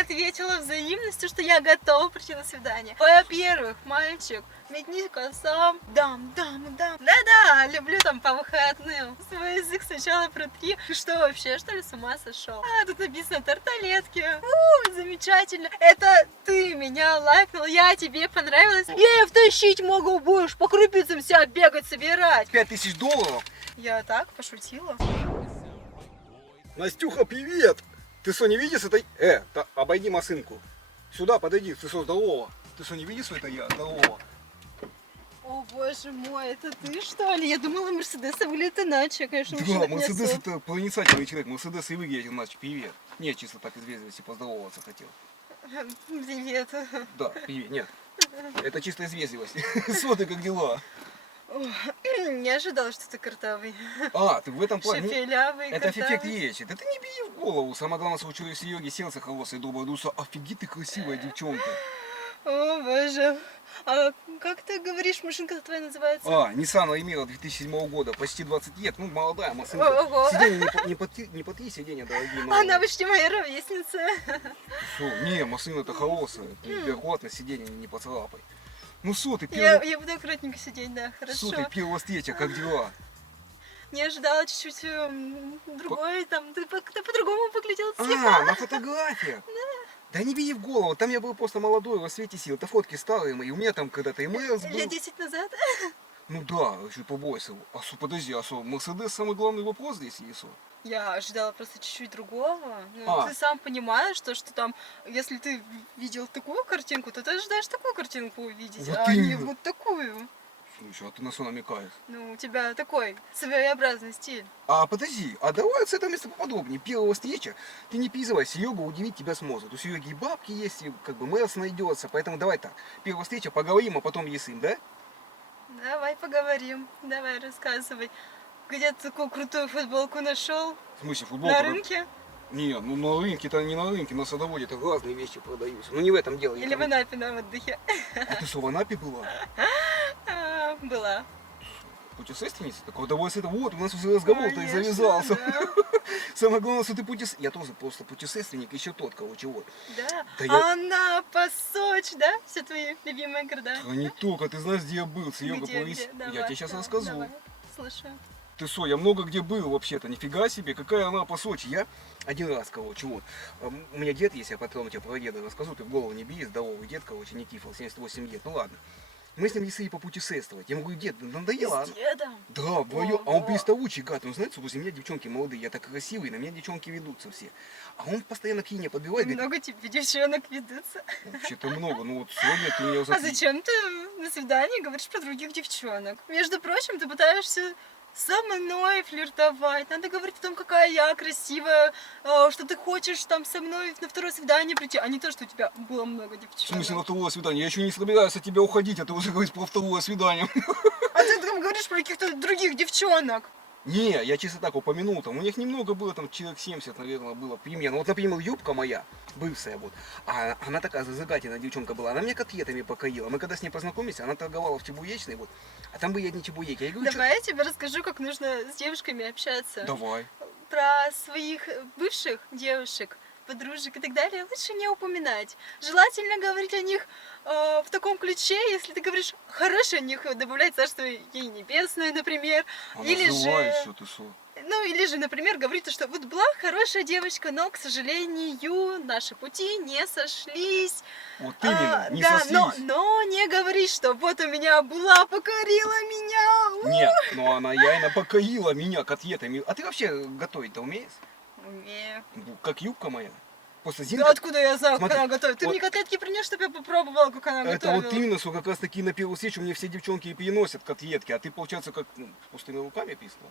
ответила взаимностью, что я готова прийти на свидание. Во-первых, мальчик, метни-ка сам. Дам. Да-да, люблю там по выходным. Свой язык сначала протри. Ты что, вообще, что ли, с ума сошел? А, тут написано тарталетки. Замечательно. Это ты меня лайкнул, я тебе понравилась. Я ее втащить могу, будешь по крупицам себя бегать, собирать. $5000? Я так пошутила. Настюха, привет! Ты что, не видишь это? Обойди машинку. Сюда подойди, ты что, здорово? Ты что, не видишь, что это я? Здорово. О боже мой, это ты что ли? Я думала, Мерседесы выглядят иначе, конечно. Да, Мерседес это проницательный человек. Мерседес и выглядит иначе. Привет. Нет, чисто так из вежливости поздороваться хотел. Привет. Да, привет. Нет. Это чисто из вежливости. Что ты, как дела? Не ожидала, что ты картавый. А, ты в этом плане. Шепелявый, Это картавый. эффект есть. Это не бери в голову. Самое главное, что училась Сереге селся хороший, добрый душа. Офигеть, ты красивая девчонка. О боже. А как ты говоришь, машинка твоя называется? Nissan Almera 2007 года, почти 20 лет, ну молодая машинка. Ого. Сиденья не по 3 сиденья, дорогие. Но... Она почти моя ровесница. Что? Не, машина-то хорошая, ты аккуратно сиденье не поцарапай. Ну что ты, первая... Я буду аккуратненько сидеть, да, хорошо. Что ты, первая встреча, как дела? Не ожидала чуть-чуть другой, там, ты по-другому выглядел На фотографиях? Да не бери в голову, там я был просто молодой, во свете сил. Это фотки старые мои, у меня там когда-то email был. Лет 10 назад? Ну да, еще побойся. Подожди, Мерседес самый главный вопрос здесь, Иисус? Я ожидала просто чуть-чуть другого. Ну, ты сам понимаешь, что там, если ты видел такую картинку, то ты ожидаешь такую картинку увидеть, вот а не вот такую. Слушай, а ты на что намекаешь? Ну, у тебя такой своеобразный стиль. Подожди, давай с этого места поподробнее. Первая встреча, ты не переживай, Серега удивить тебя сможет. У Сереги и бабки есть, и как бы Мэрс найдется, поэтому давай так. Первая встреча, поговорим, а потом есим, да? Давай поговорим, давай рассказывай. Где ты такую крутую футболку нашел? В смысле, футболку? На рынке? Не, ну на рынке-то не на рынке, на садоводе это разные вещи продаются. Ну не в этом дело. Или в Анапе на отдыхе? А ты что, в Анапе была? Была. Путешественница? Так вот, давай с этого. Вот, у нас уже разговор-то и завязался. Да. Самое главное, что ты путешественник. Я тоже просто путешественник, еще тот, короче, вот. Да? Да Анапа, Сочи, да? Все твои любимые города. Да не только, ты знаешь, где я был, Серега, Где? я тебе сейчас расскажу. Давай. Слушаю. Ты что, я много где был вообще-то, нифига себе, какая она по Сочи. Я один раз, короче, вот. У меня дед есть, я потом тебе про деда расскажу, ты в голову не бери, здоровый дед, короче, Никифор, 78 лет, ну ладно. Мы с ним решили попутешествовать. Я ему говорю, дед, надоело. С дедом? Да, вдвоем. А он приставучий гад. Он знает, что возле меня девчонки молодые, я так красивый, на меня девчонки ведутся все. А он постоянно к Ине подбивает. Много тебе девчонок ведутся. Вообще-то много, ну вот сегодня ты меня А зачем ты на свидании говоришь про других девчонок? Между прочим, ты пытаешься со мной флиртовать. Надо говорить о том, какая я красивая, что ты хочешь там со мной на второе свидание прийти, а не то, что у тебя было много девчонок. В смысле на второе свидание? Я еще не собираюсь от тебя уходить, а ты уже говоришь про второе свидание. А ты там говоришь про каких-то других девчонок. Не, я чисто так упомянул, там у них немного было, там человек 70, наверное, было примерно. Вот, например, юбка моя, бывшая вот, она такая зажигательная девчонка была, она меня котлетами покоила. Мы когда с ней познакомились, она торговала в чебуечной, вот, а там были одни чебуеки. Я говорю, Давай я тебе расскажу, как нужно с девушками общаться. Давай. Про своих бывших девушек, подружек и так далее лучше не упоминать. Желательно говорить о них в таком ключе, если ты говоришь хорошее о них, добавлять царство ей небесное, например. Или же, ты шо? ну, или же, например, говорить, что вот была хорошая девочка, но, к сожалению, наши пути не сошлись. Вот именно, не да, сошлись. но не говорить, что вот у меня была, покорила меня. Нет, но она реально покоила меня котлетами. А ты вообще готовить-то умеешь? Умею. Как юбка моя. Просто Да Зинка... откуда я знаю, Смотри, как она готовит? Ты вот мне котлетки принес, чтобы я попробовала, как она это готовила. вот именно, что как раз таки на первую встречу мне все девчонки и переносят котлетки, а ты, получается, как с пустыми руками писала.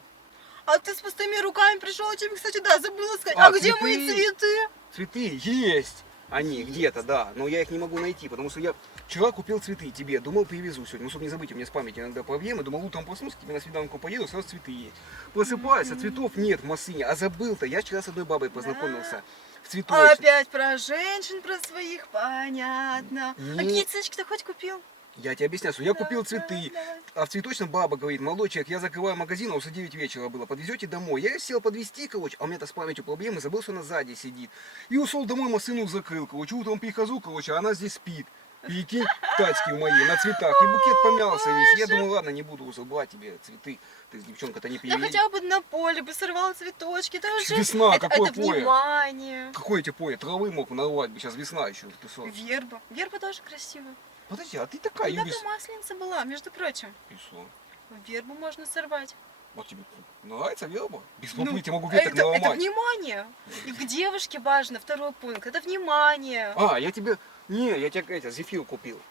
А ты с пустыми руками пришел, тебе, кстати, да, забыла сказать. А где цветы? мои цветы? Цветы есть. Они где-то, да, но я их не могу найти, потому что я вчера купил цветы тебе, думал привезу сегодня, ну чтобы не забыть, у меня с памятью иногда проблемы, думал утром проснусь, к тебе на свиданку поеду, сразу цветы есть. Просыпаюсь, а цветов нет в машине, а забыл-то, я вчера с одной бабой познакомился в цветочной. Опять про женщин, про своих, понятно. А Нет. какие цветочки ты хоть купил? Я тебе объясняю, что я купил Давай, цветы, давай. а в цветочном баба говорит, молодой человек, я закрываю магазин, а уже 9 вечера было, подвезете домой. Я сел подвезти, короче, а у меня-то с памятью проблемы, забыл, что она сзади сидит. И ушел домой, машину закрыл, короче, утром прихожу, короче, а она здесь спит. Прикинь, тачки мои на цветах, и букет помялся весь. Я думаю, ладно, не буду уже брать тебе цветы, ты девчонка-то не Я приедет. хотя бы на поле бы сорвала цветочки, это уже... Весна, это, какое это поле? внимание. Какое тебе поле? Травы мог нарвать бы, сейчас весна еще, ты что? Верба. Верба тоже красивая. Подожди, а ты такая Недавно любишь... масленица была, между прочим. И что? Вербу можно сорвать. Вот тебе нравится верба? Без Ну, попытки могу веток это наломать. внимание. И к девушке важно, второй пункт. Это внимание. А, я тебе... Не, я тебе зефир купил.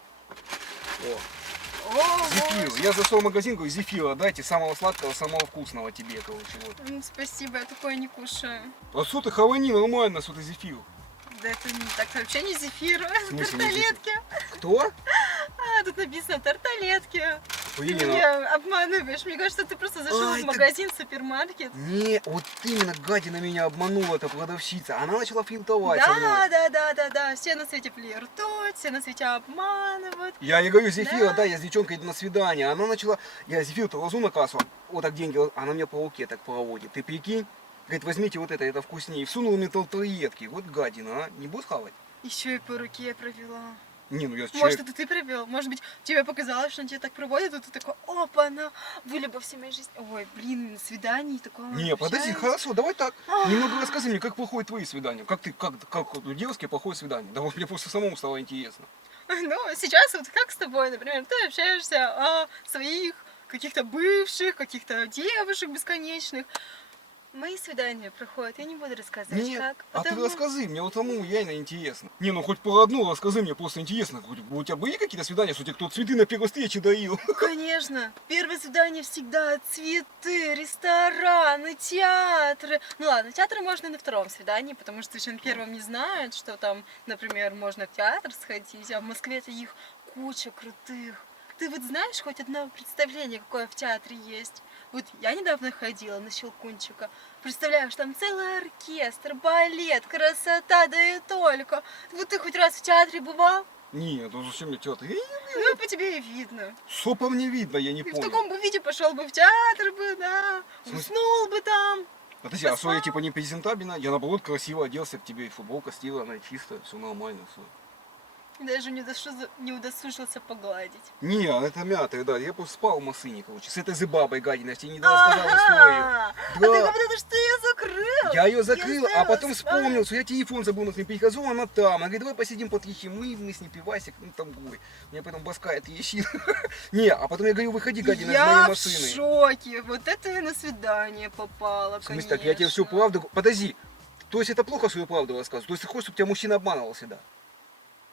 О, О, зефир. боже. Я зашел в магазин, говорю, зефира дайте, самого сладкого, самого вкусного тебе, короче, вот. Спасибо, я такое не кушаю. А что ты хавани нормально, что ты зефир? Да это не так, вообще не зефир. смысле не Тарталетки. Кто? А, тут написано тарталетки. Ты Блин, меня обманываешь. Мне кажется, ты просто зашел Ай, в ты- магазин, в супермаркет. Не, вот именно гадина меня обманула, эта продавщица. Она начала флиртовать со мной. Да. Все на свете флиртуют, все на свете обманывают. Я ей говорю, зефира, Да. да, я с девчонкой иду на свидание. Она начала, я зефир-то ложу на кассу, вот так деньги, она мне по руке так проводит. Ты прикинь? Говорит, возьмите вот это вкуснее. И всунула мне тарталетки. Вот гадина, а? Не будешь хавать? Еще и по руке провела. Не, ну я Может, человек... это ты провел? Может быть, тебе показалось, что он тебе так проводит, и ты такой, опа, она, вы любовь всей моей жизни. Ой, блин, на свидании такое. Не, подожди, хорошо, давай так. Ах. Немного расскажи мне, как проходят твои свидания. Как у девушки проходят свидания? Да вот мне просто самому стало интересно. Ну, сейчас вот как с тобой, например, ты общаешься о своих каких-то бывших, каких-то девушек бесконечных. Мои свидания проходят, я не буду рассказывать, Нет, как. а ты потому- расскажи, мне вот самому реально интересно. Не, ну хоть по одну расскажи, мне просто интересно. Хоть у тебя были какие-то свидания, что тебе кто цветы на первой встрече дарил? Конечно, первое свидание всегда цветы, рестораны, театры. Ну ладно, театры можно и на втором свидании, потому что еще на первом не знают, что там, например, можно в театр сходить, а в Москве-то их куча крутых. Ты вот знаешь хоть одно представление, какое в театре есть? Вот я недавно ходила на Щелкунчика. Представляешь, там целый оркестр, балет, красота, да и только. Вот ты хоть раз в театре бывал? Нет, ну зачем мне театр? Ну, по тебе и видно. Что по мне видно, я не И в понял. таком бы виде пошел бы в театр бы, да, В смысле? уснул бы там. Подожди, а что я поспал. типа не презентабельно? Я наоборот красиво оделся к тебе, и футболка стилана, чисто, все нормально, все. И даже не удосужился погладить. Не, это мятый, да, я просто спал в машине, короче, с этой зыбабой гадиной, я тебе не рассказал историю. А ты Да. говоришь, что я закрыл. Я ее закрыл, а оставила потом спать. вспомнил, что я телефон забыл на с ним перехожу, она там. Она говорит, давай посидим потрещим, мы с ней пивасик, ну там гой. Меня потом баскает ещи. Не, а потом я говорю, выходи, гадина, из моей Я в машины. шоке. Вот это я на свидание попала, В смысле, так я тебе всю правду... Подожди, то есть это плохо, что я правду рассказываю? То есть ты хочешь, чтобы тебя мужчина обманывал всегда?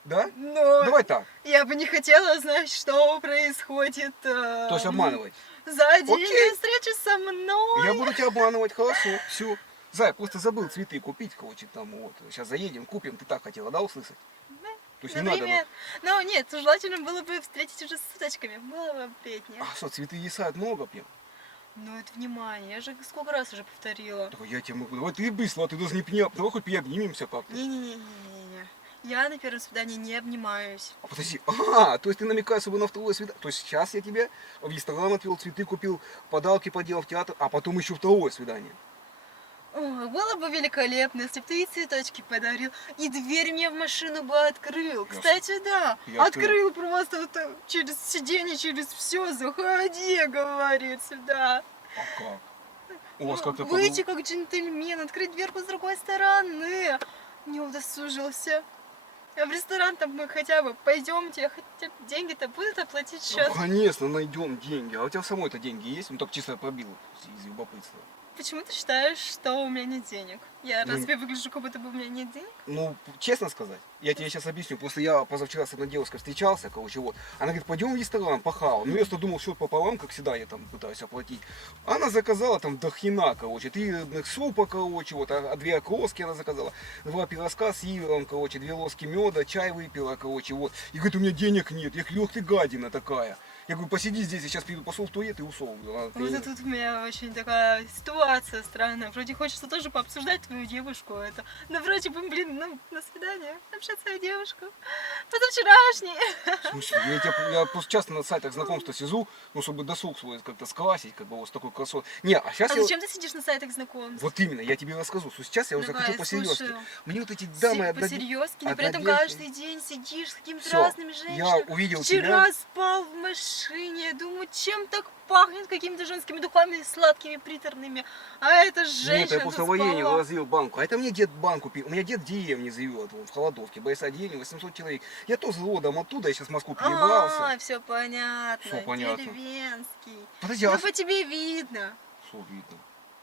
Да? Но Давай так, я бы не хотела знать, что происходит то есть обманывать. за день Окей. до встречи со мной. Я буду тебя обманывать, хорошо, все. Зай, просто забыл цветы купить, короче, там вот. Сейчас заедем, купим, ты так хотела, да, услышать? Да, То есть не надо... например. Ну нет, желательно было бы встретить уже с цветочками. Было бы приятнее. А что, цветы висают много прям? Ну это внимание, я же сколько раз уже повторила. Так я тебе могу... Давай ты быстро, а ты даже не меня... Давай хоть приобнимемся как-то. Не-не-не-не-не. Я на первом свидании не обнимаюсь. А подожди, то есть ты намекаешь, чтобы на второе свидание... То есть сейчас я тебе в ресторан отвел, цветы купил, подарки поделал в театр, а потом еще второе свидание. Ой, было бы великолепно, если бы ты и цветочки подарил, и дверь мне в машину бы открыл. Кстати, да, Я открыл просто вот так, через сиденье, через все, заходи, говорит, сюда. А как? У вас как-то... Выйти как джентльмен, открыть дверку с другой стороны. Не удосужился. А в ресторан там мы хотя бы пойдемте, хотя бы деньги-то будут оплатить счет. Ну, конечно, найдем деньги. А у тебя самой-то деньги есть? Ну, так чисто пробил из любопытства. Почему ты считаешь, что у меня нет денег? Я Ну, разве выгляжу, как будто бы у меня нет денег? Ну, честно сказать, я тебе сейчас объясню. Просто я позавчера с одной девушкой встречался, короче, вот. Она говорит, пойдем в ресторан, похавал. Ну, я что думал, счет пополам, как всегда, я там пытаюсь оплатить. Она заказала там до хрена, короче, 3 рыбных супа, короче, вот, а 2 окрошки она заказала, 2 пирожка с сыром, короче, 2 ложки меда, чай выпила, короче, вот. И говорит, у меня денег нет. Я говорю, ах ты гадина такая. Я говорю, посиди здесь, я сейчас приду, пошел в туалет и ушел. Вот это тут у меня очень такая ситуация странная. Вроде хочется тоже пообсуждать свою девушку, это, ну, вроде бы, блин, ну, на свидание, общать свою девушку, позавчерашней. В смысле? Я просто часто на сайтах знакомства сижу, ну, чтобы досуг свой как-то скрасить, как бы вот с такой красотой. Не, а сейчас А я... зачем ты сидишь на сайтах знакомств? Вот именно, я тебе расскажу. Сейчас я уже Давай, захочу по-серьезки. слушаю. Мне вот эти дамы По-серьезки, но при этом однодневки- каждый день сидишь с какими-то Всё, разными я женщинами. увидел Вчера тебя. спал в машине, я думаю, чем так пахнет, какими-то женскими духами сладкими, приторными. А это женщина Нет, я после тут военного спала. развил банку. А это мне дед банку пил. У меня дед в деревне живет, вон, в Холодовке. БСА деревня, 800 человек. Я тоже родом оттуда, я сейчас в Москву перебрался. А, все понятно. Всё понятно. Деревенский. Подожди, Ну, а по тебе видно. что видно?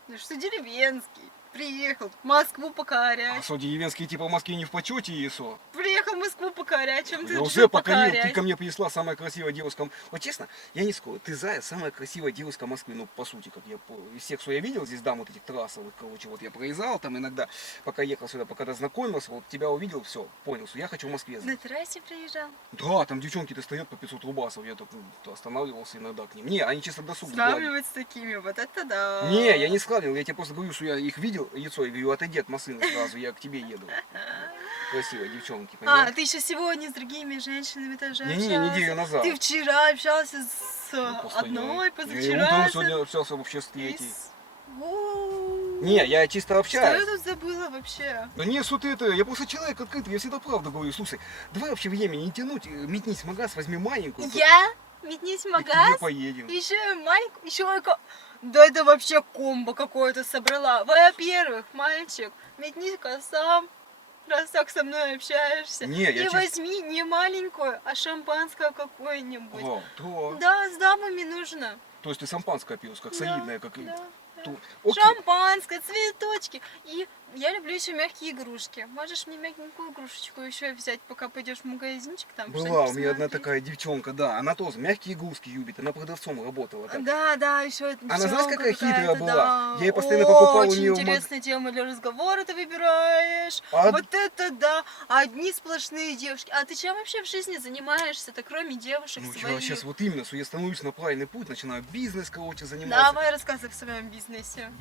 Ну, что деревенский. Приехал в Москву А покорять. что, деревенские типа в Москве не в почете, ИСО? Приехал в Москву покорять. Чем ты Я уже решил покорил, ты покорять? ко мне пришла самая красивая девушка. Вот честно, я не скажу, ты Зая самая красивая девушка Москвы. Ну, по сути, как я из всех, что я видел, здесь дам вот этих трассовых, короче, вот я проезжал там иногда, пока ехал сюда, пока знакомился, вот тебя увидел, все, понял, что я хочу в Москве На жить. трассе приезжал. Да, там девчонки-то стоят по 500 рубасов, я так останавливался иногда к ним. Не, они чисто досуг сгладили. Сравнивать с такими, вот это да. Не, я не сравнивал, я тебе просто говорю, что я их видел, лицо, и говорю, отойди от машины сразу, я к тебе еду. Красивые девчонки, А, понимаешь? ты еще сегодня с другими женщинами тоже Не, общался? неделю назад. Ты вчера общался с Ну, постоянно. одной, Я позавчера утром с- сегодня общался вообще с и третьей. с- У. Не, я чисто Что я общаюсь. тут забыла вообще? Да не, что ты это, я просто человек открытый, я всегда правду говорю. Слушай, давай вообще время не тянуть, метнись в магаз, возьми маленькую. Я? Метнись в и к магаз? тебе поедем. Еще и маленькую, еще и Да это вообще комбо какое-то собрала. Во-первых, мальчик, метнись-ка сам, раз так со мной общаешься. Не, я И чисто- возьми не маленькую, а шампанское какое-нибудь. О, да. Да, с дамами нужно. То есть ты шампанское пьешь, как Да, солидное, как и... да, ту- да. Окей. Шампанское, цветочки. И я люблю еще мягкие игрушки. Можешь мне мягенькую игрушечку еще взять, пока пойдешь в магазинчик там. Была что-нибудь у меня одна посмотреть? такая девчонка, да, она тоже мягкие игрушки любит, она продавцом работала. там. Да, да, еще Она знаешь, какая хитрая была? Да. Я ей постоянно покупал у Очень неё интересная тема для разговора ты выбираешь. А- Вот это да, одни сплошные девушки. А ты чем вообще в жизни занимаешься-то, кроме девушек Ну, я своих? сейчас вот именно, что я становлюсь на правильный путь, начинаю бизнес, короче, заниматься. Давай рассказывай в своем бизнесе.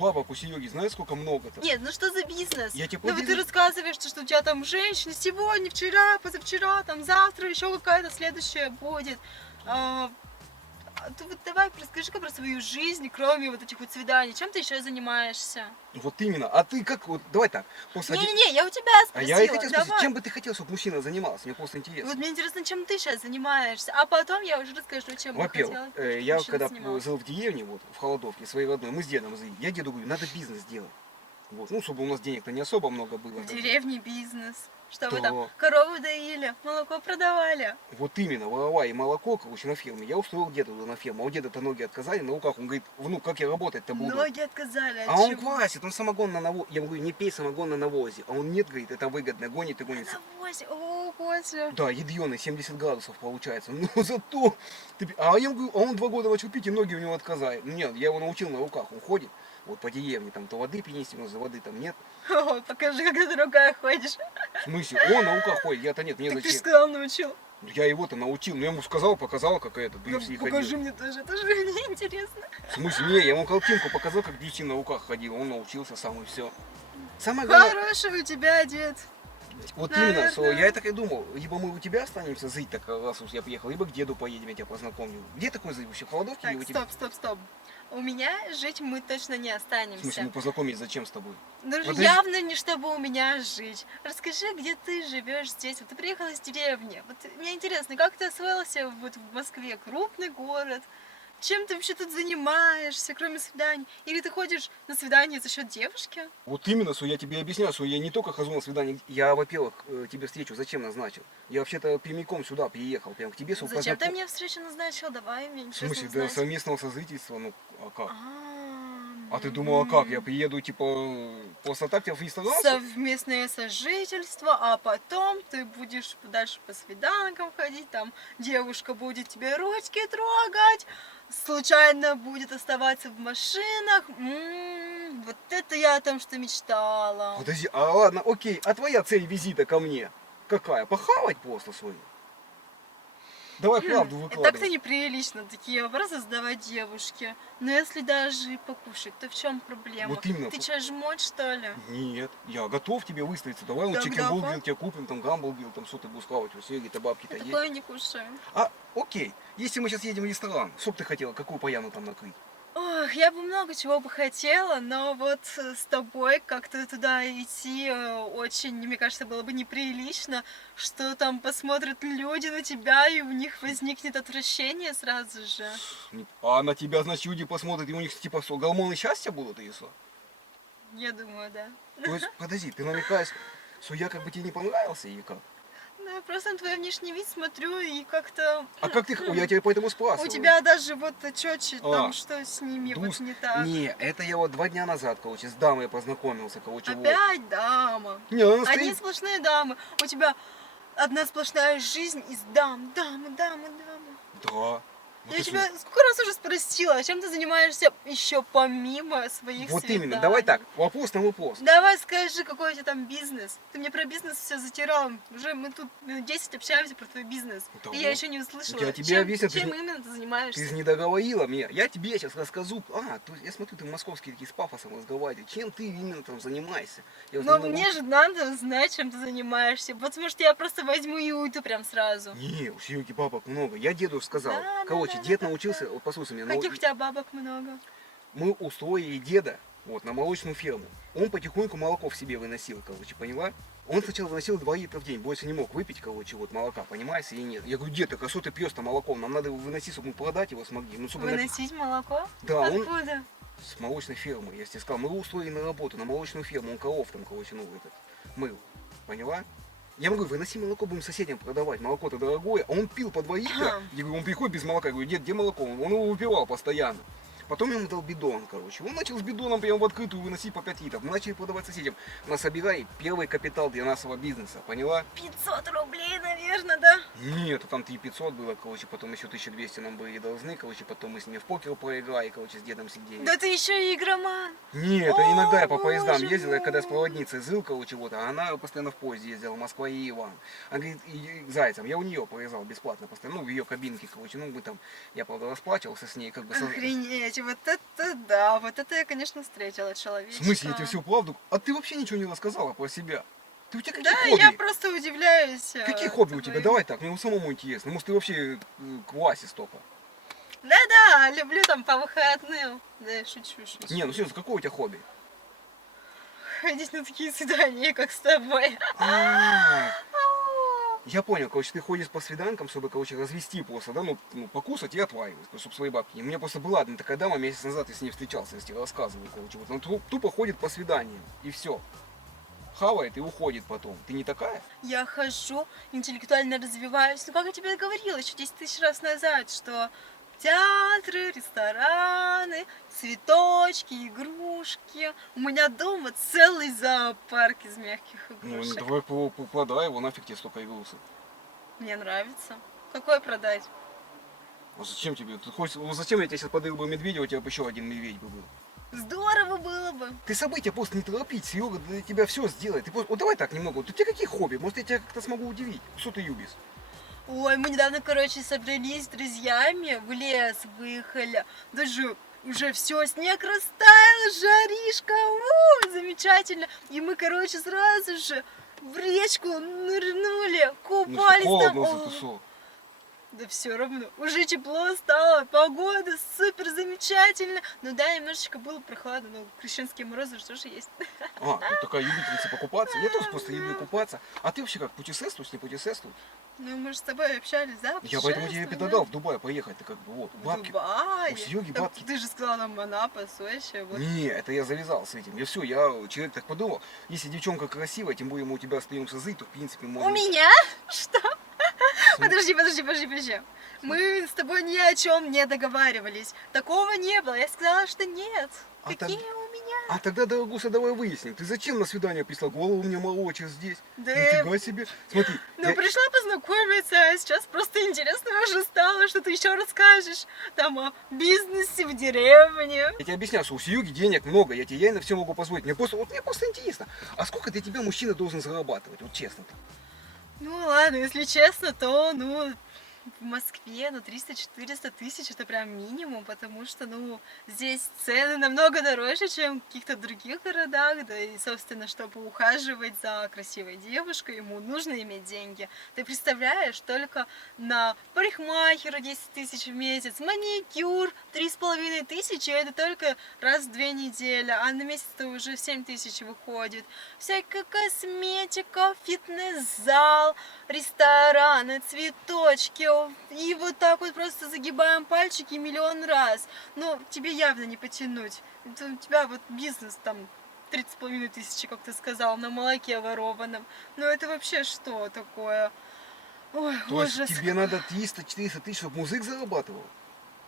Бабок у Сереги, знаешь, сколько много-то? Нет, ну что за бизнес? Я тебе Ну про вот ты бизнес- рассказываешь, что у тебя там женщина сегодня, вчера, позавчера, там завтра еще какая-то следующая будет. Ты вот давай расскажи-ка про свою жизнь, кроме вот этих вот свиданий. Чем ты еще занимаешься? Вот именно. А ты как, вот, давай так, после Не-не-не, я у тебя А спросила. я и хотел спросить, давай. чем бы ты хотел, чтобы мужчина занимался? Мне просто интересно. Вот мне интересно, чем ты сейчас занимаешься, а потом я уже расскажу, чем бы Во-первых, хотела, чтобы я мужчина когда занимался. жил в деревне, вот, в Холодовке, своей родной, мы с дедом жили, я деду говорю, надо бизнес делать. Вот, ну, чтобы у нас денег-то не особо много было. В деревне бизнес. Что вы Да. там, корову доили, молоко продавали? Вот именно, воровая и молоко, короче, на ферме. Я устроил деда туда на ферму, а у деда-то ноги отказали на руках. Он говорит, внук, как я работать-то буду? Ноги отказали, от А он чего? квасит, он самогон на навозе. Я говорю, не пей самогон на навозе. А он нет, говорит, это выгодно, гонит и гонится. Навозе, о, Костя. Да, ядреный, 70 градусов получается. Но зато... А я ему говорю, а он 2 года начал пить, и ноги у него отказали. Ну нет, я его научил на руках, он ходит. Вот по деревне, там то воды принести, но за воды там нет. О, покажи, как ты на руках ходишь. В смысле, он на руках ходит, я-то нет, мне Так ты же зачем? сказал, научил. Я его-то научил, ну я ему сказал, показал, как этот Ну, Брюс Ли покажи ходил. мне тоже, тоже мне интересно. В смысле, не, я ему картинку показал, как Брюс Ли на руках ходил, он научился сам и все. Самое главное, Хороший у тебя дед. вот наверное. именно, что я так и думал, либо мы у тебя останемся жить, так раз уж я приехал, либо к деду поедем, я тебя познакомлю. Где такой жить вообще, в Холодовке или Так, у тебя? стоп. У меня жить мы точно не В смысле, останемся. мы познакомились зачем с тобой? Ну, Подожди. явно не чтобы у меня жить. Расскажи, где ты живешь здесь? Вот ты приехала из деревни. Вот мне интересно, как ты освоился вот в Москве? Крупный город. Чем ты вообще тут занимаешься, кроме свиданий? Или ты ходишь на свидание за счет девушки? Вот именно, что я тебе объясняю, что я не только хожу на свидание, я, во-первых, тебе встречу зачем назначил? Я вообще-то прямиком сюда приехал, прям к тебе, чтобы Зачем ты познаком- мне встречу назначил? Давай, мне В интересно смысле, до узнать. совместного сожительства, ну, а как? А, А ты думала, как? Я приеду, типа, просто так тебя в ресторан? совместное сожительство, а потом ты будешь дальше по свиданкам ходить, там девушка будет тебе ручки трогать, случайно будет оставаться в машинах. Вот это я о том, что мечтала. Подожди, а ладно, окей, а твоя цель визита ко мне какая? Похавать просто свою? Давай правду И так-то выкладывай. неприлично такие вопросы задавать девушке. Но если даже и покушать, то в чем проблема? Вот именно. Ты что, жмоть, что ли? Нет, я готов тебе выставиться. Давай он Тогда чикенбургер как? тебе купим, там гамбургер, там что ты будешь хавать, все эти бабки-то Я есть. такое не кушаю. А, окей, если мы сейчас едем в ресторан, что бы ты хотела, какую паяну там накрыть? Ох, я бы много чего бы хотела, но вот с тобой как-то туда идти очень, мне кажется, было бы неприлично, что там посмотрят люди на тебя, и у них возникнет отвращение сразу же. А на тебя, значит, люди посмотрят, и у них типа что, гормоны счастья будут, или что? Я думаю, да. То есть, подожди, ты намекаешь, что я как бы тебе не понравился, или как? Ну, я просто на твой внешний вид смотрю, и как-то... А как ты, я тебя поэтому спрашиваю. У тебя даже вот четче, А, там что с ними Дус. вот не так. Не, это я вот 2 дня назад, короче, с дамой познакомился, короче, вот. Опять дама. Не, она Одни стоит... сплошные дамы. У тебя одна сплошная жизнь из дам, дамы, дамы, дамы. Да. Вот Я это- тебя сколько раз уже спросила, чем ты занимаешься еще помимо своих Вот свиданий? именно, давай так, вопрос на вопрос. Давай скажи, какой у тебя там бизнес. Ты мне про бизнес все затирал. Уже мы тут минут 10 общаемся про твой бизнес. Да И я вот. еще не услышала, Я тебе чем, объясню, ты чем не- именно ты Ты занимаешься. же не договорила мне. Я тебе сейчас расскажу. То есть я смотрю, ты московские такие с пафосом разговариваешь. Чем ты именно там занимаешься? Я вот Но не могу- мне же надо знать, чем ты занимаешься. Вот, может, я просто возьму и уйду прям сразу. Не, у Сереги бабок много. Я деду сказал. Да, Короче, да, дед да, научился, вот послушай меня, Каких у тебя бабок много? мы устроили деда вот, на молочную ферму. Он потихоньку молоко в себе выносил, короче, поняла? Он сначала выносил 2 литра в день, больше не мог выпить, короче, вот молока, понимаешь, или нет? Я говорю, дед, так а что ты пьешь-то молоком? Нам надо его выносить, чтобы мы продать его смогли. Ну, чтобы Выносить молоко? Да, он Откуда? с молочной фермы, я тебе сказал. Мы его устроили на работу, на молочную ферму, он коров там, короче, ну, этот, мыл, поняла? Я ему говорю, выноси молоко, будем соседям продавать, молоко-то дорогое, а он пил по 2 литра. Я говорю, он приходит без молока, я говорю, дед, где молоко? Он его выпивал постоянно. Потом я ему дал бидон, короче. Он начал с бидоном прямо в открытую выносить по 5 литров. Мы начали продавать соседям. Насобирали первый капитал для нашего бизнеса, поняла? 500 рублей, наверное, да? Нет, там 3500 было, короче, потом еще 1200 нам были должны, короче, потом мы с ними в покер проиграли, короче, с дедом сидели. Да ты еще и игроман. Нет, это О, иногда я по поездам боже ездил, я когда с мой. проводницей жил, короче, вот, а она постоянно в поезде ездила, Москва и Иван. Она говорит, и Зайцем, я у нее повязал бесплатно постоянно, ну, в ее кабинке, короче, ну, мы там, я, правда, расплачивался с ней, как бы... Охренеть, вот это да, вот это я, конечно, встретила В человечка. смысле, я тебе всю правду? А ты вообще ничего не рассказала про себя? Ты у тебя какие Да, хобби? я просто удивляюсь. Какие хобби у тебя? твоим- Давай так, мне вот самому интересно. Может, ты вообще к Васе столько? Да-да, люблю там по выходным. Да, шучу. Не, ну серьезно, какое у тебя хобби? Ходить на такие свидания, как с тобой. А, Я понял, короче, ты ходишь по свиданкам, чтобы, короче, развести просто, да, ну покусать и отваривать, чтобы свои бабки. У меня просто была одна такая дама, месяц назад я с ней встречался, я тебе рассказывал, короче, вот, она тупо ходит по свиданиям, и все. Хавает и уходит потом. Ты не такая? Я хожу, интеллектуально развиваюсь. Ну, как я тебе говорила еще 10 тысяч раз назад, что театры, рестораны, цветочки, игрушки. У меня дома целый зоопарк из мягких Ну, игрушек. давай продай его, нафиг тебе столько игрушек. Мне нравится. Какой продать? А зачем тебе? Ты хочешь, ну, зачем я тебе сейчас подарил бы медведя, у тебя бы еще один медведь бы был? Здорово было бы. Ты события просто не торопить, Серега для тебя все сделает. Ты просто... Вот давай так немного. Вот у тебя какие хобби? Может, я тебя как-то смогу удивить? Что ты любишь? Ой, мы недавно, короче, собрались с друзьями, в лес выехали. Даже уже все, снег растаял, жаришка, замечательно. И мы, короче, сразу же в речку нырнули, Ну, что, купались там. холодно же, О, ты что? да все равно, уже тепло стало, погода супер замечательно. Ну да, немножечко было прохладно, но крещенские морозы что же есть. А, ты такая любительница покупаться? Я тоже просто люблю купаться. А ты вообще как, путешествуешь, не путешествуешь? Ну мы же с тобой общались, да? Я поэтому тебе путешествовали? предлагал в Дубай поехать. Ты как бы вот, В бабки. Дубае? У Сереги Так бабки. ты же сказала нам Анапа, Сочи. Вот. Не, это я завязал с этим. Я все, я человек так подумал. Если девчонка красивая, тем более мы у тебя остаемся жить, то в принципе У можно... меня? Что? Подожди. Мы с тобой ни о чем не договаривались. Такого не было. Я сказала, что нет. А Какие у меня? А тогда, дорогуша, давай выясним. Ты зачем на свидание пришла? Голову мне молочишь здесь. Да Нифига себе. Смотри, Ну, я- пришла познакомиться, а сейчас просто интересно уже стало, что ты еще расскажешь там о бизнесе в деревне. я тебе объясняю, что у Сереги денег много, я тебе на все могу позволить. Мне просто интересно, а сколько для тебя мужчина должен зарабатывать, вот честно? Ну ладно, если честно, то, ну, в Москве, 300-400 тысяч это прям минимум, потому что, здесь цены намного дороже, чем в каких-то других городах, да и, собственно, чтобы ухаживать за красивой девушкой, ему нужно иметь деньги. Ты представляешь, только на парикмахера 10 тысяч в месяц, маникюр 3500, это только раз в 2 недели, а на месяц-то уже 7 тысяч выходит. Всякая косметика, фитнес-зал, рестораны, цветочки, и вот так вот просто загибаем пальчики миллион раз. Тебе явно не потянуть. Это у тебя вот бизнес там 30,5 тысяч, как ты сказал, на молоке ворованном. Это вообще что такое? Ой, То ужас. есть тебе надо 300-400 тысяч, чтобы музык зарабатывал?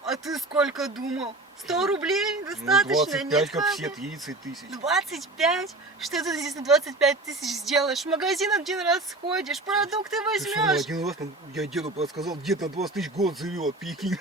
А ты сколько думал? 100 рублей Ну, достаточно? 25, Нет, как Фаби? все, 30 тысяч. 25? Что ты здесь на 25 тысяч сделаешь? В магазин один раз сходишь, продукты Ты что, ну, возьмешь. один раз я деду подсказал, дед на 20 тысяч год живет, прикинь.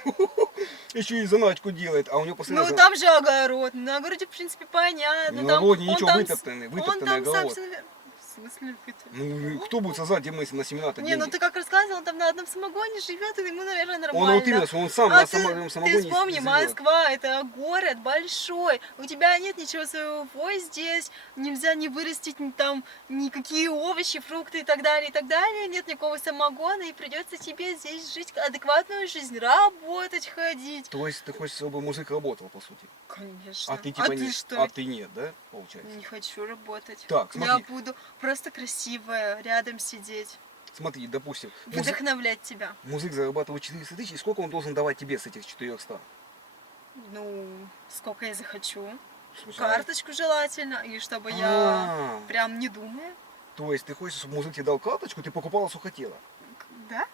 Еще и заначку делает, а у него постоянно... Там же огород. На огороде, в принципе, понятно. На Там, огороде он ничего, там, вытоптанный он там, огород. собственно... В смысле, вытоптанный? Ну, кто будет сажать, где мы если на семена-то Не, деньги? ты как рассказывал, он там на одном самогоне живет, и ему, наверное, Он нормально. вот именно, что он сам А на ты самогоне вспомни, живет. Москва, это город большой, у тебя нет ничего своего здесь, нельзя не вырастить там никакие овощи, фрукты и так далее, нет никакого самогона, и придется тебе здесь жить адекватную жизнь, работать, ходить. То есть ты хочешь, чтобы мужик работал, по сути? Конечно. А ты типа ты нет? что? А ты нет, да, получается? Не хочу работать. Так, Я смотри. буду просто красивая, рядом сидеть, Смотри, допустим, вдохновлять тебя. мужик зарабатывает 400 тысяч, и сколько он должен давать тебе с этих 400? Сколько я захочу. В смысле, Карточку желательно, и чтобы я А, прям не думая. То есть ты хочешь, чтобы мужик тебе дал карточку, ты покупала, что хотела? Да?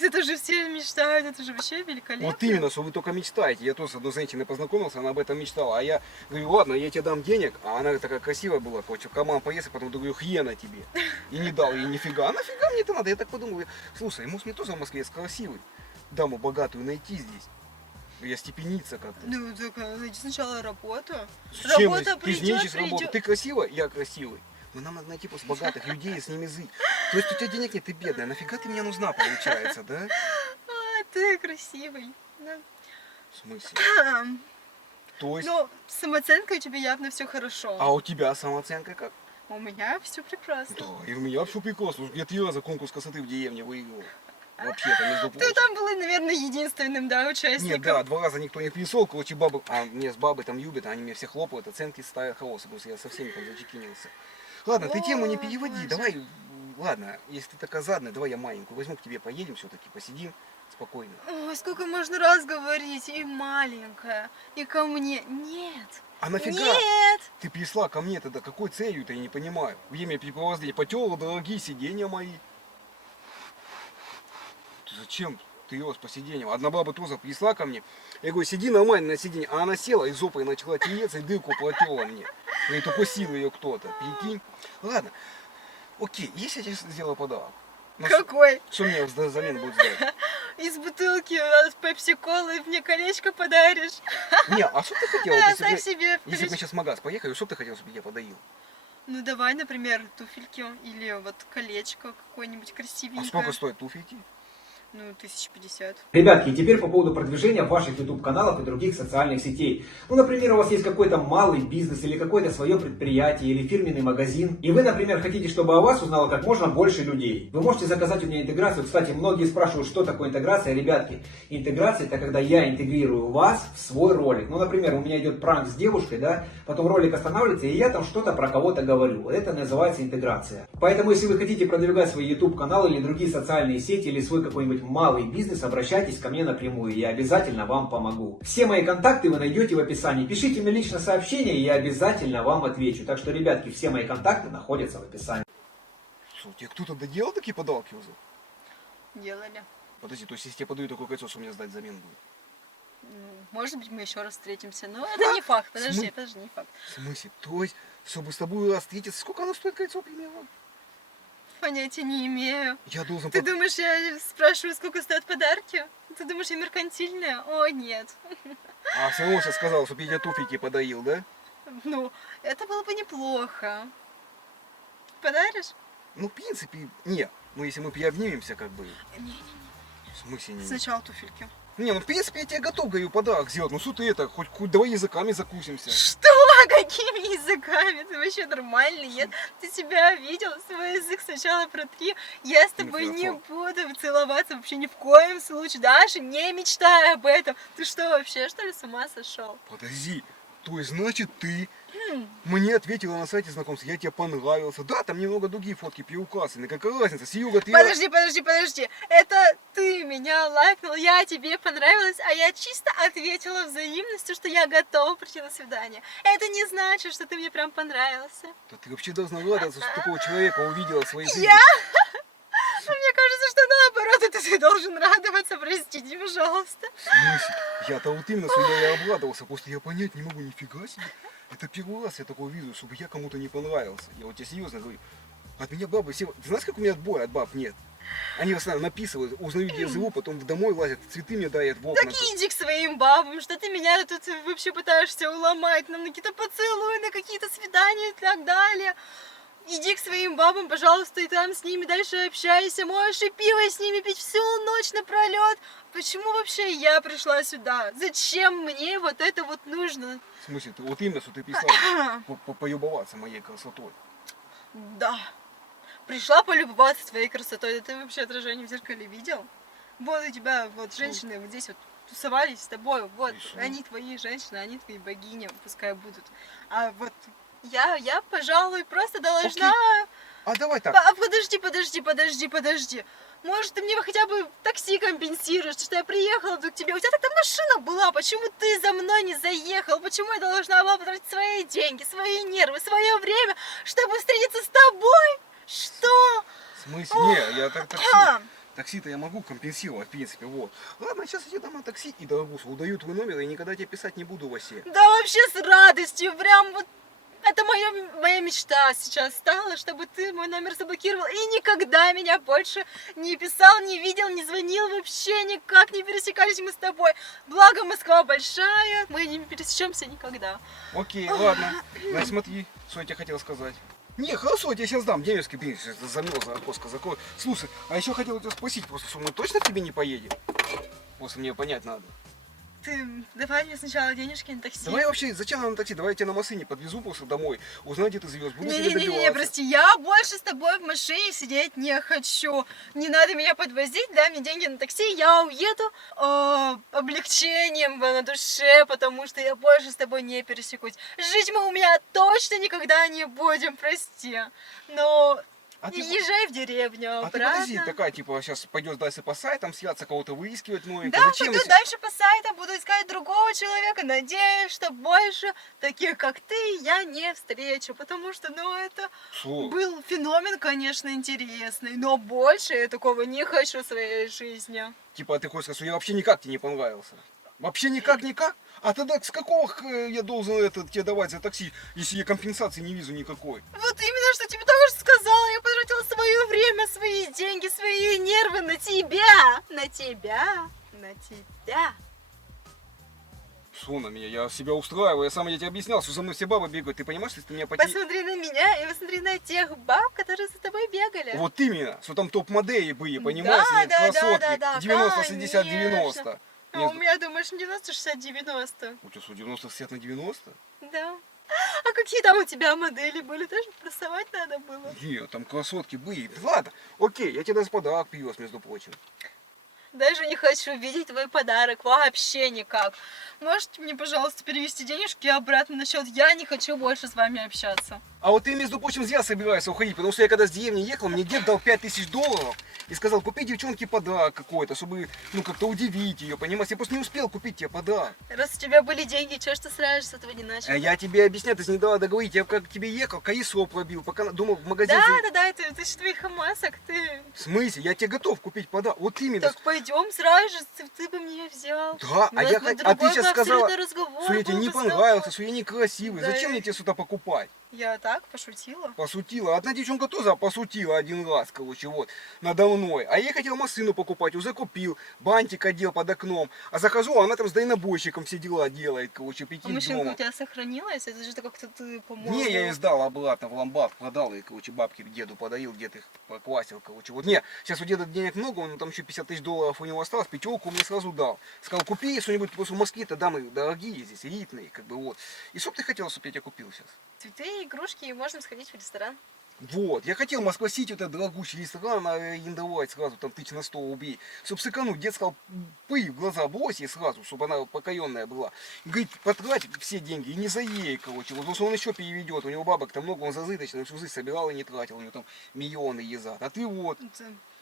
Это же все мечтают, это же вообще великолепно. Вот именно, что вы только мечтаете. Я тоже с одной женщиной познакомился, она об этом мечтала. А я говорю, ладно, я тебе дам денег. А она такая красивая была, короче, в карман полез, а потом говорю, хрена тебе. И не дал ей нифига. А нафига мне это надо? Я так подумал, слушай, может мне тоже в Москве красивый даму богатую найти здесь? Я степениться как-то. Так найди сначала работу. Зачем? Работа Ты ищешь придет, работу. Ты красивая, я красивый. Но нам надо найти просто богатых людей и с ними жить. То есть у тебя денег нет, ты бедная. Нафига ты мне нужна, получается, да? А, ты красивый. Да. В смысле? То есть... С самооценкой у тебя явно все хорошо. А у тебя самооценка как? У меня все прекрасно. Да, и у меня все прекрасно. Я 3 раза конкурс красоты в деревне выиграл. Вообще-то, между Ты прочим. там был, наверное, единственным, да, участником? Нет, да, 2 раза никто не пришел, короче, бабы, а мне с бабой там любят, они меня все хлопают, оценки ставят хорошие, потому что я со всеми там зачекинился. Ладно, ты тему не переводи, Боже. давай, ладно, если ты такая жадная, давай я маленькую возьму к тебе, поедем все-таки, посидим спокойно. Ой, сколько можно раз говорить, и маленькая, и ко мне. Нет. А нафига? Нет. Ты пришла ко мне тогда, какой целью-то, я не понимаю. Время препровождения, потерла дорогие сиденья мои. Ты зачем ты ее по сиденьям? Одна баба тоже пришла ко мне. Я говорю, сиди нормально на сиденье. А она села и жопой начала тереться, и дырку протерла мне. Говорит, укусил ее кто-то. Прикинь. Ладно. Окей, если я тебе сделаю подарок. Ну, Какой? Что мне взамен будет сделать? Из бутылки от пепси-колы мне колечко подаришь. Не, а что ты хотела? Оставь себе. Если бы мы сейчас в магаз поехали, что бы ты хотел, чтобы я подарил? Давай, например, туфельки или вот колечко какое-нибудь А красивенькое. сколько стоят туфельки? 1050. Ребятки, и теперь по поводу продвижения ваших YouTube-каналов и других социальных сетей. Например, у вас есть какой-то малый бизнес или какое-то свое предприятие или фирменный магазин. И вы, например, хотите, чтобы о вас узнало как можно больше людей. Вы можете заказать у меня интеграцию. Кстати, многие спрашивают, что такое интеграция. Ребятки, интеграция это когда я интегрирую вас в свой ролик. Например, у меня идет пранк с девушкой, да, потом ролик останавливается, и я там что-то про кого-то говорю. Это называется интеграция. Поэтому, если вы хотите продвигать свой YouTube-канал или другие социальные сети, или свой какой-нибудь малый бизнес, обращайтесь ко мне напрямую, я обязательно вам помогу. Все мои контакты вы найдете в описании. Пишите мне лично сообщение, и я обязательно вам отвечу. Так что, ребятки, все мои контакты находятся в описании. Что, тебе кто-то доделал такие подарки уже? Делали. Подожди, то есть если тебе подают такое кольцо, что мне сдать взамен будет? Может быть, мы еще раз встретимся, но это не факт. Подожди, не факт. В смысле? То есть, чтобы с тобой раз встретиться, сколько оно стоит кольцо примерно? Понятия не имею. Я должен... Ты думаешь, я спрашиваю, сколько стоят подарки? Ты думаешь, я меркантильная? О, нет. А все равно сейчас сказал, чтобы я тебе туфельки подарил, да? Это было бы неплохо. Подаришь? В принципе, нет. Если мы приобнимемся, как бы... Не. В смысле не? Сначала туфельки. Не, ну в принципе я тебе готов, говорю, подарок сделать. Ну что ты это, хоть давай языками закусимся. Что? Какими языками? Ты вообще нормальный, нет? Ты себя видел? Свой язык сначала протри. Я с тобой не буду целоваться вообще ни в коем случае. Даже не мечтай об этом. Ты что, вообще, что ли, с ума сошел? Подожди, то есть значит ты мне ответила на сайте знакомств, я тебе понравился. Да, там немного другие фотки переуказаны. Какая разница, Серега, ты... Подожди. Это ты меня лайкнул, я тебе понравилась, а я чисто ответила взаимностью, что я готова прийти на свидание. Это не значит, что ты мне прям понравился. Да ты вообще должна радоваться, что такого человека увидела в своей жизни. Мне кажется, что наоборот, это ты должен радоваться, простите, пожалуйста. В смысле? Я-то вот именно сюда я обрадовался, просто я понять не могу, нифига себе. Это первый раз я такого вижу, чтобы я кому-то не понравился. Я вот тебе серьезно говорю. От меня бабы все... Ты знаешь, как у меня отбой от баб нет? Они в основном написывают, узнают, где я живу, потом домой лазят, цветы мне дают в окна. Так иди к своим бабам, что ты меня тут вообще пытаешься уломать, нам на какие-то поцелуи, на какие-то свидания и так далее. Иди к своим бабам, пожалуйста, и там с ними дальше общайся. Можешь и пиво с ними пить всю ночь напролет. Почему вообще я пришла сюда? Зачем мне вот это вот нужно? В смысле, ты вот именно, что ты писала, поюбоваться моей красотой. Да. Пришла полюбоваться твоей красотой. Да ты вообще отражение в зеркале видел? Вот у тебя вот женщины вот здесь вот тусовались с тобой. Вот, они твои женщины, они твои богини, пускай будут. А вот я, пожалуй, просто должна... А давай так. Подожди. Может, ты мне хотя бы такси компенсируешь, что я приехала тут к тебе. У тебя тогда машина была, почему ты за мной не заехал? Почему я должна была потратить свои деньги, свои нервы, свое время, чтобы встретиться с тобой? Что? В смысле? Не, я так такси-то я могу компенсировать, в принципе, вот. Ладно, сейчас я дам на такси и дорогушу, удаю твой номер и никогда тебе писать не буду, Васе. Да вообще с радостью, прям вот. Это моя мечта сейчас стала, чтобы ты мой номер заблокировал и никогда меня больше не писал, не видел, не звонил, вообще никак не пересекались мы с тобой. Благо Москва большая, мы не пересечемся никогда. Окей, ладно. Значит, смотри, что я тебе хотел сказать. Не, хорошо, я тебе сейчас дам денежки, блин, замерзла, окошко закрою. Слушай, а еще хотел тебя спросить, просто, что мы точно к тебе не поедем? Просто мне понять надо. Ты давай мне сначала денежки на такси. Давай вообще, зачем нам на такси? Давай я тебя на машине подвезу просто домой. Узнай, где ты живешь. Буду тебе Не, добиваться. прости, я больше с тобой в машине сидеть не хочу. Не надо меня подвозить, дай мне деньги на такси, я уеду облегчением на душе, потому что я больше с тобой не пересекусь. Жить мы у меня точно никогда не будем, прости. Но... езжай в деревню, а ты подожди, такая, типа, сейчас пойдешь дальше по сайтам, съяться кого-то выискивать новенького. Да, зачем пойду дальше по сайтам, буду искать другого человека, надеюсь, что больше таких, как ты, я не встречу, потому что, это был феномен, конечно, интересный, но больше я такого не хочу в своей жизни. Типа, ты хочешь сказать, что я вообще никак тебе не понравился? Вообще никак? А тогда с какого я должен тебе давать за такси, если я компенсации не вижу никакой? Вот именно, что тебе только что сказала. Я потратила свое время, свои деньги, свои нервы на тебя. Что на меня? Я себя устраиваю, я тебе объяснял, что за мной все бабы бегают. Ты понимаешь, если ты меня потеряешь? Посмотри на меня и посмотри на тех баб, которые за тобой бегали. Вот именно, что там топ-модели были, понимаешь? Да, красотки, 90-60-90. А у меня, думаешь, 90-60-90? У тебя что, 90-60 на 90? Да. А какие там у тебя модели были? Даже прессовать надо было? Нет, там красотки были. Ладно, окей, я тебе даже подарок привез, между прочим. Даже не хочу видеть твой подарок, вообще никак. Можете мне, пожалуйста, перевести денежки обратно на счет? Я не хочу больше с вами общаться. А вот ты, между прочим, зря собираешься уходить, потому что я когда с деревни ехал, мне дед дал $5000 и сказал, купи девчонке подарок какой-то, чтобы, как-то удивить ее, понимаешь? Я просто не успел купить тебе подарок. Раз у тебя были деньги, чего ж ты сразу с этого не начал? А я тебе объясняю, ты не дала договорить, я как к тебе ехал, колесо пробил, пока думал в магазин... Да, это же твоих масок, ты... В смысле? Я тебе готов купить подарок, вот именно. Так пойдем сразу же, ты бы мне взял. Да, а ты сейчас сказала, что я тебе не понравился, что я некрасивый. Да. Зачем мне тебе сюда покупать? Я так пошутила. Пошутила. Одна девчонка тоже пошутила один раз, вот, надо мной. А я хотел машину покупать, уже купил, бантик одел под окном. А захожу, а она там с дальнобойщиком все дела делает, прикинь, машинка дома. у тебя сохранилась? Это же как-то ты, по-моему... Не, я ее сдал обратно в ломбард, продал и, бабки деду подарил, дед их поквасил, вот. Не, сейчас у деда денег много, он там еще $50 000 $100 у него осталось, 5 мне сразу дал. Сказал, купи что-нибудь, потому что в Москве-то дамы дорогие здесь, элитные, как бы вот. И что бы ты хотела, чтобы я тебе купил сейчас? Цветы, игрушки, и можно сходить в ресторан. Вот, я хотел Москва-Сити, вот этот дорогущий ресторан арендовать сразу, там 1100 убей. Чтобы сэкономить, дед сказал, пыль в глаза брось ей сразу, чтобы она покаянная была. И говорит, потратить все деньги и не за ей, короче. Вот, потому что он еще переведет, у него бабок там много, он зазыточный, он всю жизнь собирал и не тратил, у него там миллионы езат. А ты вот,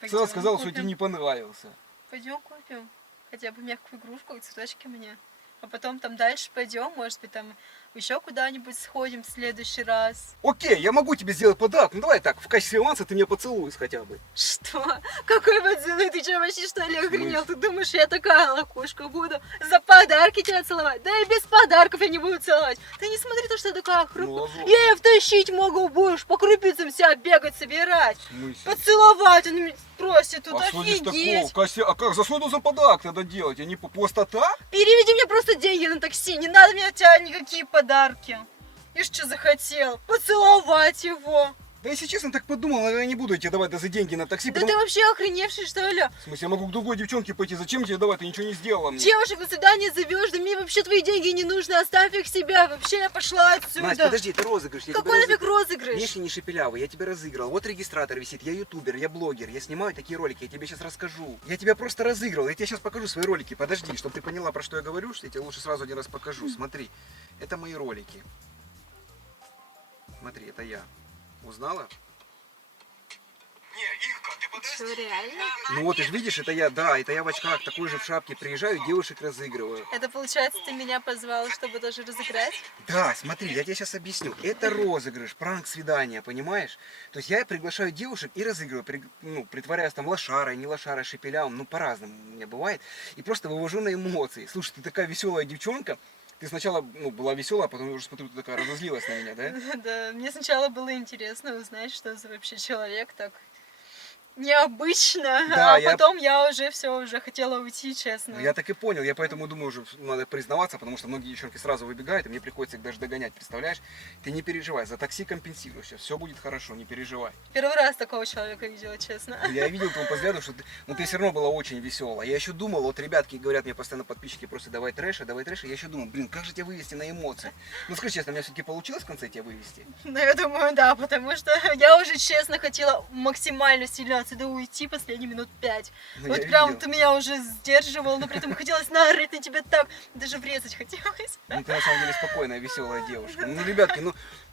сразу сказал, что тебе не понравился. Пойдем купим хотя бы мягкую игрушку и цветочки мне. А потом там дальше пойдем, может быть, там еще куда-нибудь сходим в следующий раз. Окей, я могу тебе сделать подарок. Ну давай так, в качестве аванса ты меня поцелуешь хотя бы. Что? Какой поцелуй? Ты что, вообще что ли охренел? Ты думаешь, я такая лакушка буду за подарки тебя целовать? Да и без подарков я не буду целовать. Ты не смотри, то, что я такая хрупкая. Ну, Я ее втащить могу, будешь по крупицам себя бегать, собирать. Мысль. Поцеловать, он меня просит тут, А что здесь офигеть. такого? А как? За что должен подарок надо делать? А не пустота? Переведи мне просто деньги на такси, не надо мне от тебя никакие подарки. И что захотел? Поцеловать его. Да если честно, так подумал, наверное, не буду тебе давать даже деньги на такси. Да потому- ты вообще охреневший, что ли? В смысле, я могу к другой девчонке пойти, зачем тебе давать, ты ничего не сделала мне. Девушек на свидание зовешь, да мне вообще твои деньги не нужны, оставь их себе, вообще я пошла отсюда. Настя, подожди, это розыгрыш. Я Какой тебя нафиг розыгрыш? Внешне не шепелявый, я тебя разыграл. Вот регистратор висит, я ютубер, я блогер, я снимаю такие ролики, я тебе сейчас расскажу. Я тебя просто разыграл, я тебе сейчас покажу свои ролики. Подожди, чтобы ты поняла, про что я говорю, что я тебе лучше сразу один раз покажу. Смотри, это мои ролики. Смотри, это я. Узнала? Что, реально? Ну вот, ты же видишь, это я, да, это я в очках, такой же в шапке приезжаю, девушек разыгрываю. Это получается, ты меня позвал, чтобы тоже разыграть? Да, смотри, я тебе сейчас объясню. Это розыгрыш, пранк свидания, понимаешь? То есть я приглашаю девушек и разыгрываю, притворяюсь там лошарой, не лошарой, шепелявым, ну по-разному у меня бывает. И просто вывожу на эмоции. Слушай, ты такая веселая девчонка, ты сначала была веселая, а потом я уже смотрю, ты такая разозлилась на меня, да? Да, мне сначала было интересно узнать, что за вообще человек так необычно, Да, а потом я уже все хотела уйти, честно. Я так и понял, я поэтому думаю, уже надо признаваться, потому что многие девчонки сразу выбегают, и мне приходится их даже догонять, представляешь? Ты не переживай, за такси компенсируешь, сейчас все будет хорошо, не переживай. Первый раз такого человека видела, честно. Я видел твой по взгляду, что ты все равно была очень веселая. Я еще думал, вот ребятки говорят мне постоянно подписчики, просто давай трэша, я еще думал, блин, как же тебя вывести на эмоции? Ну скажи честно, у меня все-таки получилось в конце тебя вывести? Ну, я думаю, да, потому что я уже честно хотела максимально сильно отсюда уйти последние минут 5. Ну, Вот я прям видел. ты меня уже сдерживал, но при этом хотелось наорать на тебя так, даже врезать хотелось. Ну, ты на самом деле спокойная, веселая девушка. Ну, ребятки,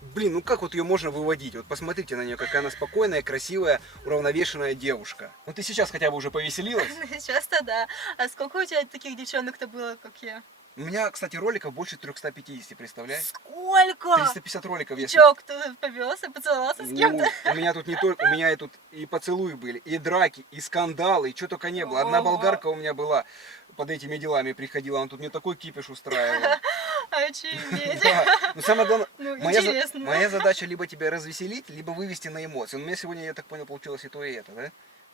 блин, ну как вот ее можно выводить? Вот посмотрите на нее, какая она спокойная, красивая, уравновешенная девушка. Ну ты сейчас хотя бы уже повеселилась? Сейчас-то да. А сколько у тебя таких девчонок-то было, как я? У меня, кстати, роликов больше 350, представляешь? Сколько? 350 роликов я Чё, кто повелся, поцеловался с кем-то? У меня тут не только, у меня и тут и поцелуи были, и драки, и скандалы, и что только не было. Одна Ого. болгарка у меня была под этими делами приходила, она тут мне такой кипиш устраивала. Очевидно. Да. Но самое главное, Ну, моя интересно. задача либо тебя развеселить, либо вывести на эмоции. У меня сегодня, я так понял, получилось и то, и это, да?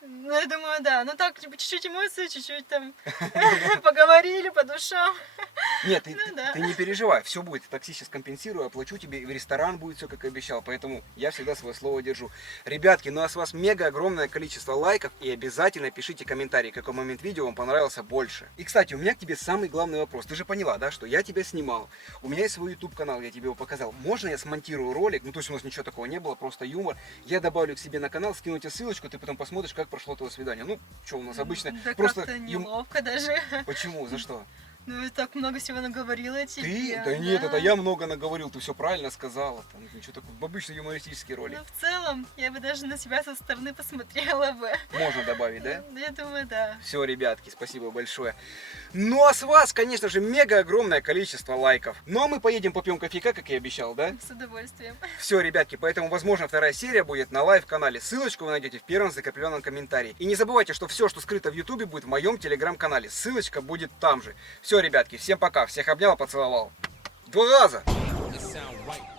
Ну, я думаю, да. Ну так, типа, чуть-чуть эмоций, чуть-чуть там поговорили по душам. Нет, Ну да. ты не переживай, все будет. Такси сейчас компенсирую, оплачу тебе, и в ресторан будет все, как и обещал. Поэтому я всегда свое слово держу. Ребятки, ну а с вас мега огромное количество лайков. И обязательно пишите комментарии, какой момент видео вам понравился больше. И, кстати, у меня к тебе самый главный вопрос. Ты же поняла, да, что я тебя снимал. У меня есть свой YouTube канал, я тебе его показал. Можно я смонтирую ролик? Ну, то есть у нас ничего такого не было, просто юмор. Я добавлю к себе на канал, скину тебе ссылочку, ты потом посмотришь, как прошло твое свидание. Ну, что у нас обычно Да просто... как-то неловко даже. Почему? За что? Ну, и так много всего наговорила тебе. Ты? Да нет, это я много наговорил, ты все правильно сказала. Там ничего такого, обычный юмористический ролик. Ну, в целом, я бы даже на себя со стороны посмотрела бы. Можно добавить, да? Я думаю, да. Все, ребятки, спасибо большое. Ну а с вас, конечно же, мега огромное количество лайков. Ну а мы поедем попьем кофейка, как я обещал, да? С удовольствием. Все, ребятки, поэтому, возможно, вторая серия будет на лайв-канале. Ссылочку вы найдете в первом закрепленном комментарии. И не забывайте, что все, что скрыто в ютубе, будет в моем телеграм-канале. Ссылочка будет там же. Все, ребятки, всем пока. Всех обнял, поцеловал. 2 раза. It sound right.